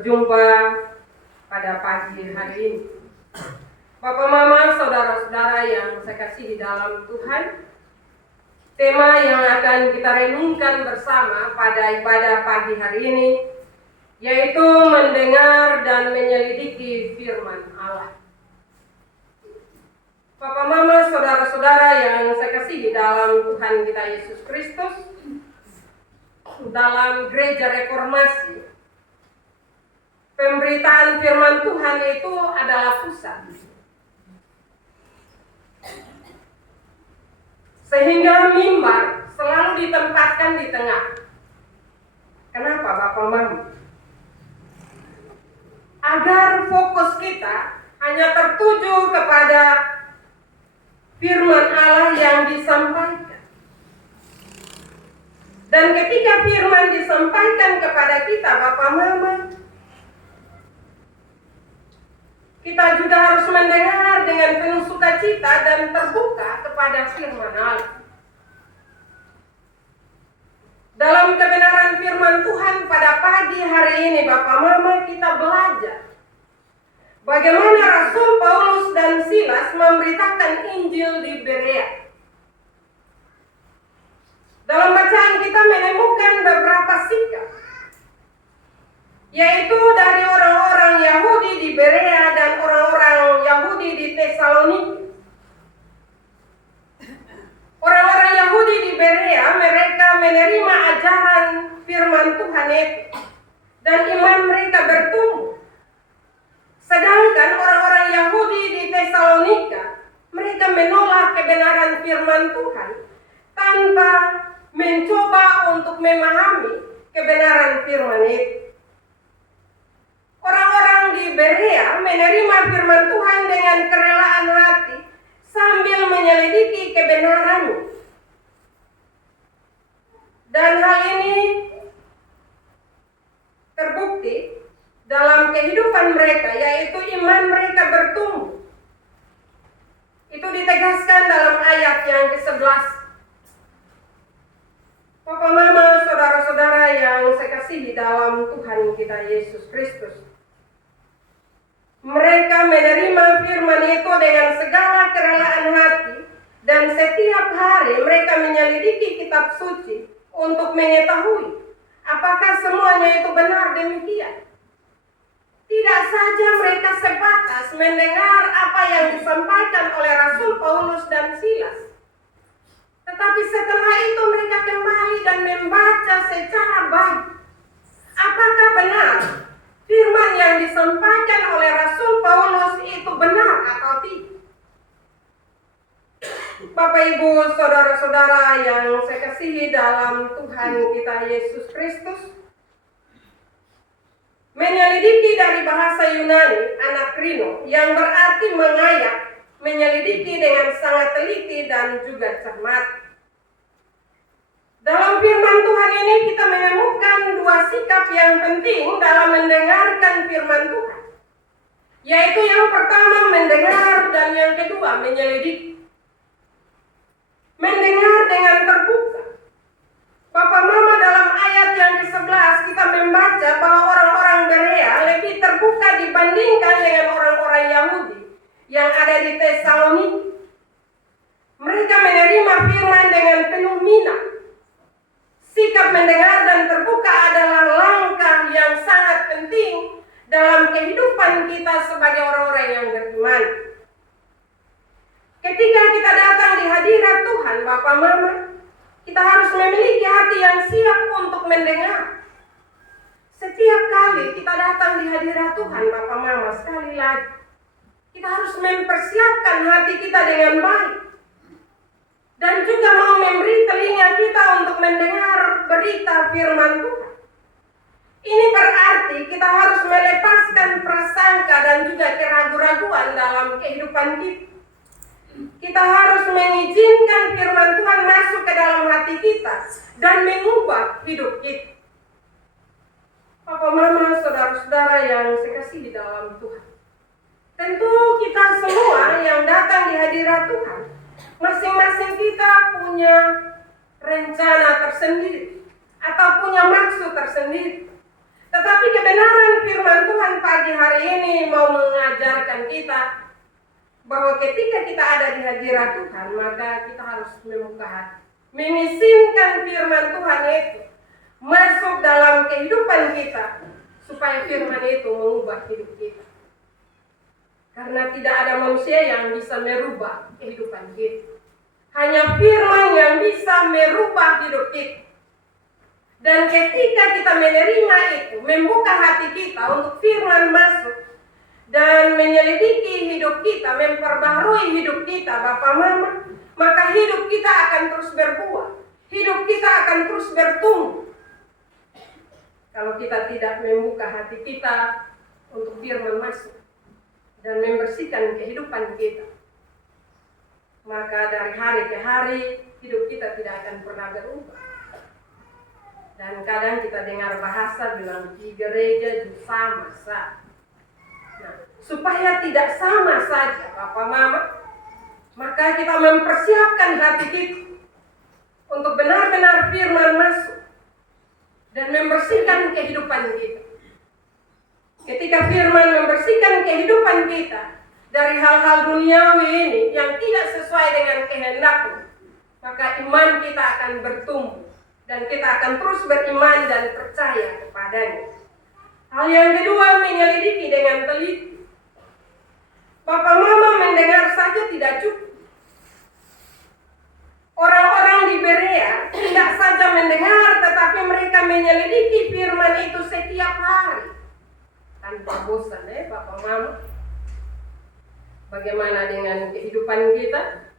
berjumpa pada pagi hari ini. Bapak, Mama, saudara-saudara yang saya kasih di dalam Tuhan, tema yang akan kita renungkan bersama pada ibadah pagi hari ini yaitu mendengar dan menyelidiki firman Allah. Bapak, Mama, saudara-saudara yang saya kasih di dalam Tuhan kita Yesus Kristus, dalam gereja reformasi, pemberitaan firman Tuhan itu adalah pusat. Sehingga mimbar selalu ditempatkan di tengah. Kenapa, Bapak, Mama? Agar fokus kita hanya tertuju kepada firman Allah yang disampaikan. Dan ketika firman disampaikan kepada kita, Bapak, Mama, kita juga harus mendengar dengan penuh sukacita dan terbuka kepada firman Allah. Dalam kebenaran firman Tuhan pada pagi hari ini, Bapak, Mama, kita belajar bagaimana Rasul Paulus dan Silas memberitakan Injil di Berea. Dalam bacaan kita menemukan beberapa sikap, yaitu dari orang-orang Yahudi di Berea dan orang-orang Yahudi di Tesalonika. Orang-orang Yahudi di Berea, mereka menerima ajaran firman Tuhan itu, dan iman mereka bertumbuh. Sedangkan orang-orang Yahudi di Tesalonika, mereka menolak kebenaran firman Tuhan tanpa mencoba untuk memahami kebenaran firman itu. Orang-orang di Berea menerima firman Tuhan dengan kerelaan hati sambil menyelidiki kebenarannya. Dan hal ini terbukti dalam kehidupan mereka, yaitu iman mereka bertumbuh. Itu ditegaskan dalam ayat yang ke-11. Bapak, Mama, saudara-saudara yang saya kasih di dalam Tuhan kita Yesus Kristus, mereka menerima firman itu dengan segala kerelaan hati, dan setiap hari mereka menyelidiki kitab suci untuk mengetahui apakah semuanya itu benar demikian. Tidak saja mereka sebatas mendengar apa yang disampaikan oleh Rasul Paulus dan Silas, tetapi setelah itu mereka kembali dan membaca secara baik apakah benar firman yang disampaikan oleh Rasul Paulus itu benar atau tidak. Bapak, Ibu, saudara-saudara yang saya kasihi dalam Tuhan kita Yesus Kristus, menyelidiki dari bahasa Yunani anakrino yang berarti mengayak, menyelidiki dengan sangat teliti dan juga cermat. Dalam firman Tuhan ini kita menemukan dua sikap yang penting dalam mendengarkan firman Tuhan, yaitu yang pertama mendengar dan yang kedua menyelidiki. Mendengar dengan terbuka. Bapak, Mama, dalam ayat yang ke-11 kita membaca bahwa orang-orang Berea lebih terbuka dibandingkan dengan orang-orang Yahudi yang ada di Tesalonika. Mereka menerima firman dengan penuh minat. Sikap mendengar dan terbuka adalah langkah yang sangat penting dalam kehidupan kita sebagai orang-orang yang beriman. Ketika kita datang di hadirat Tuhan, Bapak, Mama, kita harus memiliki hati yang siap untuk mendengar. Setiap kali kita datang di hadirat Tuhan, Bapak, Mama, sekali lagi, kita harus mempersiapkan hati kita dengan baik. Dan juga mau memberi telinga kita untuk mendengar berita firman Tuhan. Ini berarti kita harus melepaskan prasangka dan juga keraguan-raguan dalam kehidupan kita. Kita harus mengizinkan firman Tuhan masuk ke dalam hati kita dan mengubah hidup kita. Bapak, Mama, saudara-saudara yang saya kasih di dalam Tuhan, tentu kita semua yang datang di hadirat Tuhan, masing-masing kita punya rencana tersendiri atau punya maksud tersendiri. Tetapi kebenaran firman Tuhan pagi hari ini mau mengajarkan kita bahwa ketika kita ada di hadirat Tuhan, maka kita harus membuka hati, mengizinkan firman Tuhan itu masuk dalam kehidupan kita, supaya firman itu mengubah hidup kita. Karena tidak ada manusia yang bisa merubah kehidupan kita. Hanya firman yang bisa merubah hidup kita. Dan ketika kita menerima itu, membuka hati kita untuk firman masuk dan menyelidiki hidup kita, memperbaharui hidup kita, Bapak Mama, maka hidup kita akan terus berbuah. Hidup kita akan terus bertumbuh. Kalau kita tidak membuka hati kita untuk firman masuk dan membersihkan kehidupan kita, maka dari hari ke hari hidup kita tidak akan pernah berubah. Dan kadang kita dengar bahasa bilang di gereja juga sama saja. Nah, supaya tidak sama saja, Bapak Mama, maka kita mempersiapkan hati kita untuk benar-benar firman masuk dan membersihkan kehidupan kita. Ketika firman membersihkan kehidupan kita dari hal-hal duniawi ini yang tidak sesuai dengan kehendaknya, maka iman kita akan bertumbuh dan kita akan terus beriman dan percaya kepadanya. Hal yang kedua, menyelidiki dengan teliti. Bapak Mama mendengar saja tidak cukup. Orang-orang di Berea tidak saja mendengar, tetapi mereka menyelidiki firman itu setiap hari. Tanpa bosan Bapak Mama. Bagaimana dengan kehidupan kita?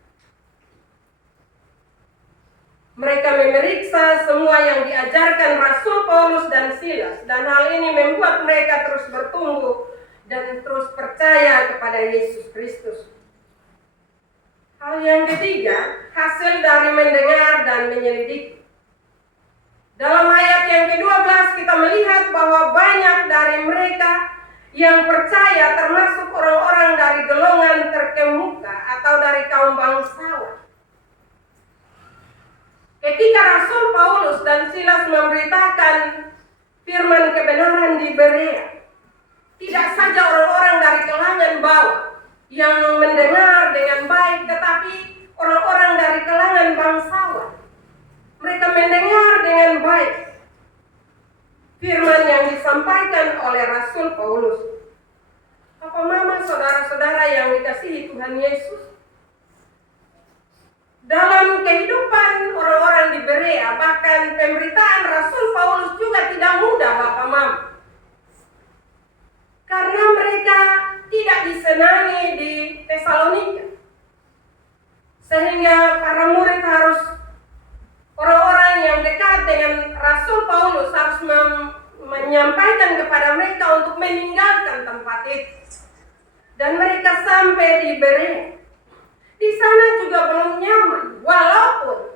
Mereka memeriksa semua yang diajarkan Rasul Paulus dan Silas, dan hal ini membuat mereka terus bertumbuh dan terus percaya kepada Yesus Kristus. Hal yang ketiga, hasil dari mendengar dan menyelidiki. Dalam ayat yang ke-12 kita melihat bahwa banyak dari mereka yang percaya, termasuk orang-orang dari golongan terkemuka atau dari kaum bangsawan. Ketika Rasul Paulus dan Silas memberitakan firman kebenaran di Berea, tidak saja orang-orang dari kalangan bawah yang mendengar dengan baik, tetapi orang-orang dari kalangan bangsawan. Mereka mendengar dengan baik firman yang disampaikan oleh Rasul Paulus. Bapak Mama, saudara-saudara yang dikasihi Tuhan Yesus, dalam kehidupan orang-orang di Berea, bahkan pemberitaan Rasul Paulus juga tidak mudah, Bapak Mama. Karena mereka tidak disenangi di Tesalonika. Sehingga para murid harus, orang-orang yang dekat dengan Rasul Paulus harus menyampaikan kepada mereka untuk meninggalkan tempat itu. Dan mereka sampai di Berea. Di sana juga belum nyaman, walaupun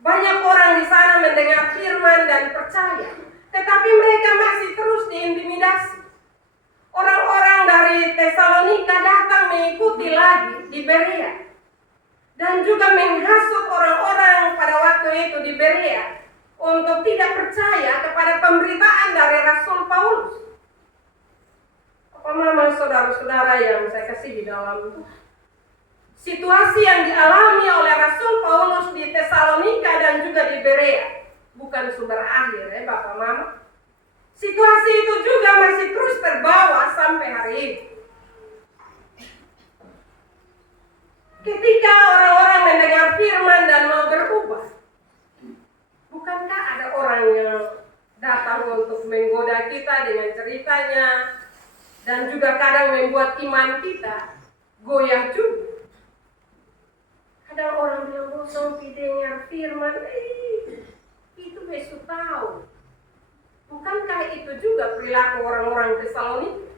banyak orang di sana mendengar firman dan percaya, tetapi mereka masih terus diintimidasi. Orang-orang dari Tesalonika datang mengikuti lagi di Berea dan juga menghasut orang-orang pada waktu itu di Berea untuk tidak percaya kepada pemberitaan dari Rasul Paulus. Bapak Mama, saudara-saudara yang saya kasih di dalam Tuhan, situasi yang dialami oleh Rasul Paulus di Tesalonika dan juga di Berea bukan sumber akhir Bapak Mama. Situasi itu juga masih terus terbawa sampai hari ini. Ketika orang-orang mendengar firman dan mau berubah, bukankah ada orang yang datang untuk menggoda kita dengan ceritanya dan juga kadang membuat iman kita goyah juga? Ada orang yang bosan dengar firman, itu besok tahu. Bukankah itu juga perilaku orang-orang Tesalonika?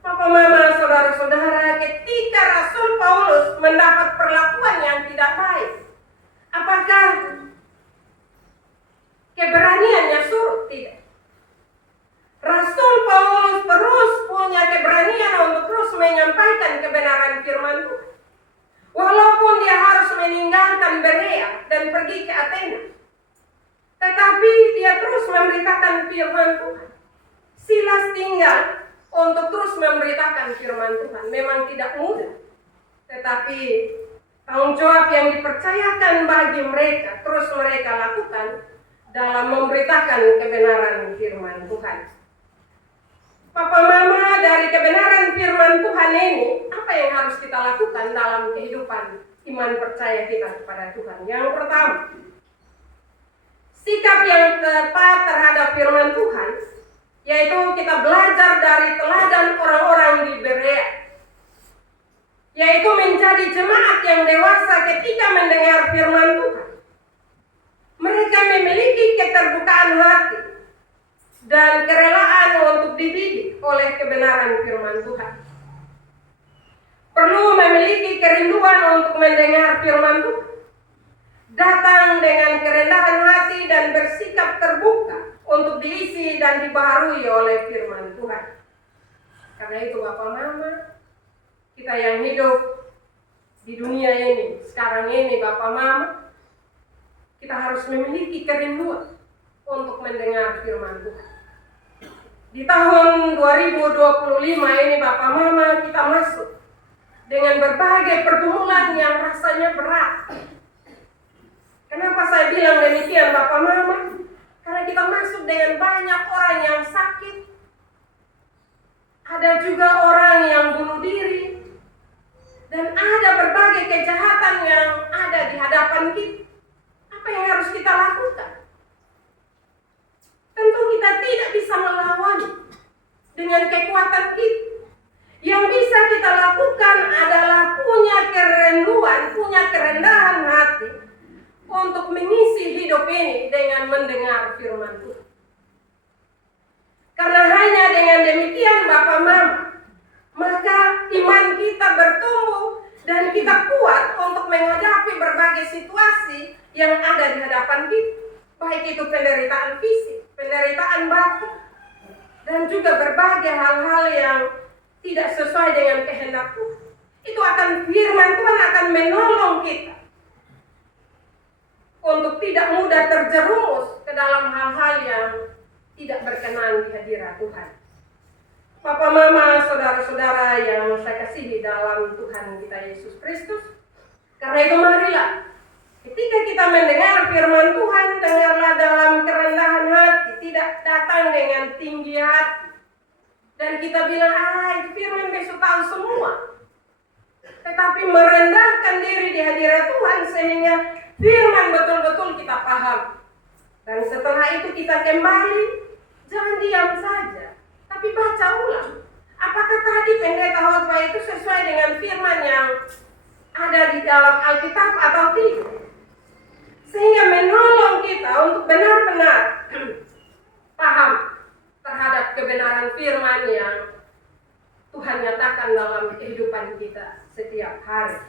Bapak Mama, saudara-saudara, ketika Rasul Paulus mendapat perlakuan yang tidak baik, apakah keberaniannya surut? Tidak. Rasul Paulus terus punya keberanian untuk terus menyampaikan kebenaran firman Tuhan. Walaupun dia harus meninggalkan Berea dan pergi ke Athena, tetapi dia terus memberitakan firman Tuhan. Silas tinggal untuk terus memberitakan firman Tuhan. Memang tidak mudah, tetapi tanggung jawab yang dipercayakan bagi mereka terus mereka lakukan dalam memberitakan kebenaran firman Tuhan. Papa Mama, dari kebenaran firman Tuhan ini, apa yang harus kita lakukan dalam kehidupan iman percaya kita kepada Tuhan? Yang pertama, sikap yang tepat terhadap firman Tuhan, yaitu kita belajar dari teladan orang-orang di Berea, yaitu menjadi jemaat yang dewasa ketika mendengar firman Tuhan. Mereka memiliki keterbukaan hati dan kerelaan untuk dididik oleh kebenaran firman Tuhan. Perlu memiliki kerinduan untuk mendengar firman Tuhan, datang dengan kerendahan hati dan bersikap terbuka untuk diisi dan dibaharui oleh firman Tuhan. Karena itu Bapak Mama, kita yang hidup di dunia ini, sekarang ini Bapak Mama, kita harus memiliki kerinduan untuk mendengar firman Tuhan. Di tahun 2025 ini Bapak Mama, kita masuk dengan berbagai pergumulan yang rasanya berat. Kenapa saya bilang demikian Bapak Mama? Karena kita masuk dengan banyak orang yang sakit. Ada juga orang yang bunuh diri. Dan ada berbagai kejahatan yang ada di hadapan kita. Apa yang harus kita lakukan? Tentu kita tidak bisa melawan dengan kekuatan kita. Yang bisa kita lakukan adalah punya kerinduan, punya kerendahan hati untuk mengisi hidup ini dengan mendengar firman Tuhan. Karena hanya dengan demikian Bapak Mama, maka iman kita bertumbuh dan kita kuat untuk menghadapi berbagai situasi yang ada di hadapan kita. Baik itu penderitaan fisik, penderitaan batin, dan juga berbagai hal-hal yang tidak sesuai dengan kehendak Tuhan. Itu akan firman Tuhan akan menolong kita untuk tidak mudah terjerumus ke dalam hal-hal yang tidak berkenan di hadirat Tuhan. Bapak Mama, saudara-saudara yang saya kasihi dalam Tuhan kita Yesus Kristus, karena itu marilah ketika kita mendengar firman Tuhan, dengarlah dalam kerendahan hati, tidak datang dengan tinggi hati. Dan kita bilang, itu firman besok tahu semua. Tetapi merendahkan diri di hadirat Tuhan sehingga firman betul-betul kita paham. Dan setelah itu kita kembali, jangan diam saja, tapi baca ulang. Apakah tadi pendeta khotbah itu sesuai dengan firman yang ada di dalam Alkitab atau tidak? Sehingga menolong kita untuk benar-benar paham terhadap kebenaran firman yang Tuhan nyatakan dalam kehidupan kita setiap hari.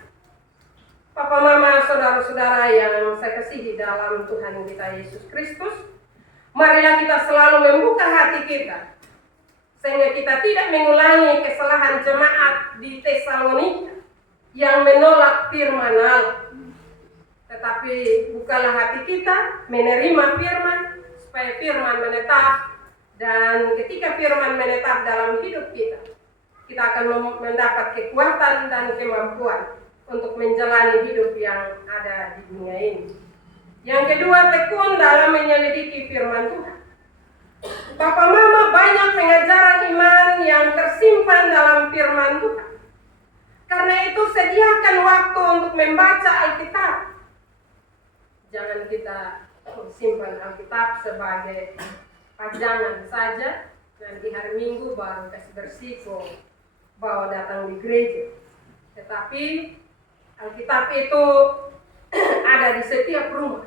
Papa Mama, saudara-saudara yang saya kasihi dalam Tuhan kita Yesus Kristus, marilah kita selalu membuka hati kita sehingga kita tidak mengulangi kesalahan jemaat di Tesalonika yang menolak firman Allah. Tetapi bukalah hati kita menerima firman supaya firman menetap, dan ketika firman menetap dalam hidup kita, kita akan mendapat kekuatan dan kemampuan untuk menjalani hidup yang ada di dunia ini. Yang kedua, tekun dalam menyelidiki firman Tuhan. Bapak Mama, banyak pengajaran iman yang tersimpan dalam firman Tuhan. Karena itu sediakan waktu untuk membaca Alkitab. Jangan kita simpan Alkitab sebagai pajangan saja, nanti hari Minggu baru kasih bersiko, bawa datang di gereja. Tetapi Alkitab itu ada di setiap rumah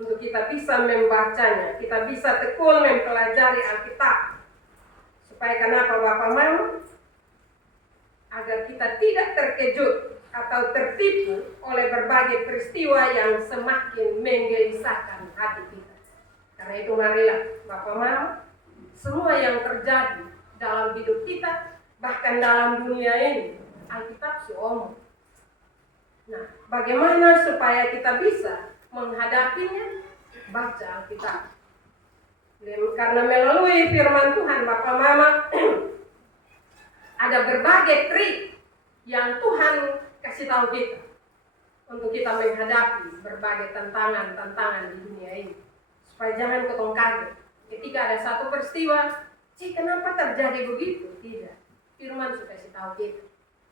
untuk kita bisa membacanya, kita bisa tekun mempelajari Alkitab. Supaya kenapa Bapak Mama? Agar kita tidak terkejut atau tertipu oleh berbagai peristiwa yang semakin menggelisahkan hati kita. Karena itu marilah Bapak Mama, semua yang terjadi dalam hidup kita, bahkan dalam dunia ini, Alkitab seumur. Nah, bagaimana supaya kita bisa menghadapinya? Baca Alkitab. Karena melalui firman Tuhan Bapak Mama ada berbagai trik yang Tuhan kasih tahu kita untuk kita menghadapi berbagai tantangan di dunia ini. Supaya jangan ketong kaget ketika ada satu peristiwa, kenapa terjadi begitu? Tidak. Firman sudah kasih tahu kita.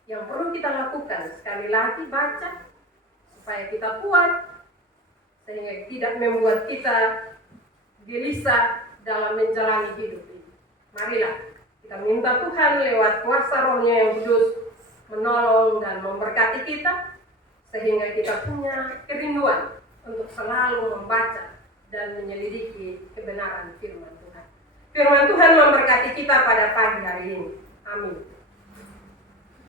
Yang perlu kita lakukan sekali lagi baca supaya kita kuat, sehingga tidak membuat kita gelisah dalam menjalani hidup ini. Marilah kita minta Tuhan lewat kuasa Roh-Nya yang kudus menolong dan memberkati kita, sehingga kita punya kerinduan untuk selalu membaca dan menyelidiki kebenaran firman Tuhan. Firman Tuhan memberkati kita pada pagi hari ini. Amin.